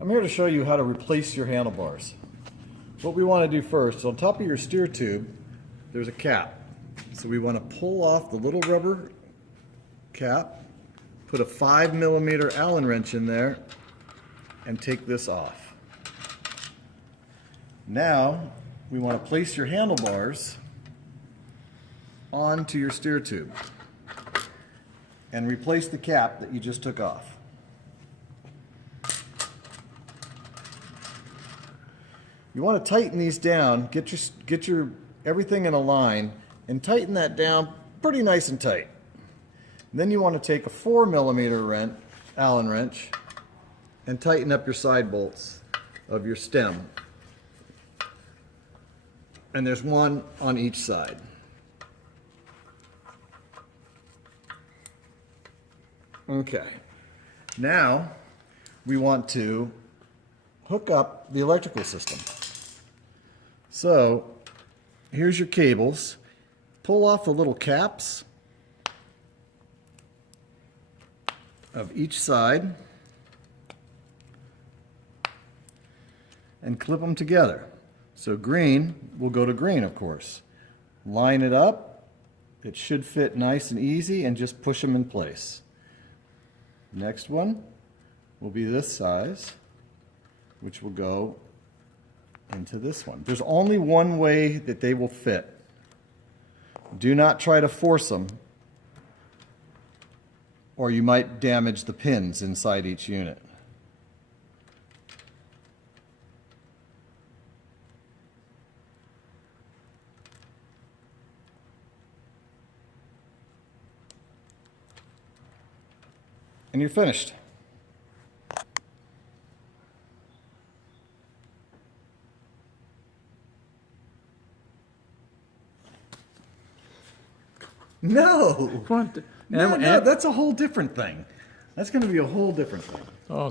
I'm here to show you how to replace your handlebars. What we want to do first, on top of your steer tube, there's a cap. So we want to pull off the little rubber cap, put a 5mm Allen wrench in there, and take this off. Now, we want to place your handlebars onto your steer tube and replace the cap that you just took off. You want to tighten these down, get your everything in a line, and tighten that down pretty nice and tight. Then you want to take a 4mm Allen wrench and tighten up your side bolts of your stem. And there's one on each side. Okay. Now we want to hook up the electrical system. So here's your cables. Pull off the little caps of each side and clip them together. So green will go to green, of course. Line it up. It should fit nice and easy, and just push them in place. Next one will be this size, which will go into this one. There's only one way that they will fit. Do not try to force them, or you might damage the pins inside each unit. And you're finished. No! No, that's a whole different thing. That's going to be a whole different thing. Oh.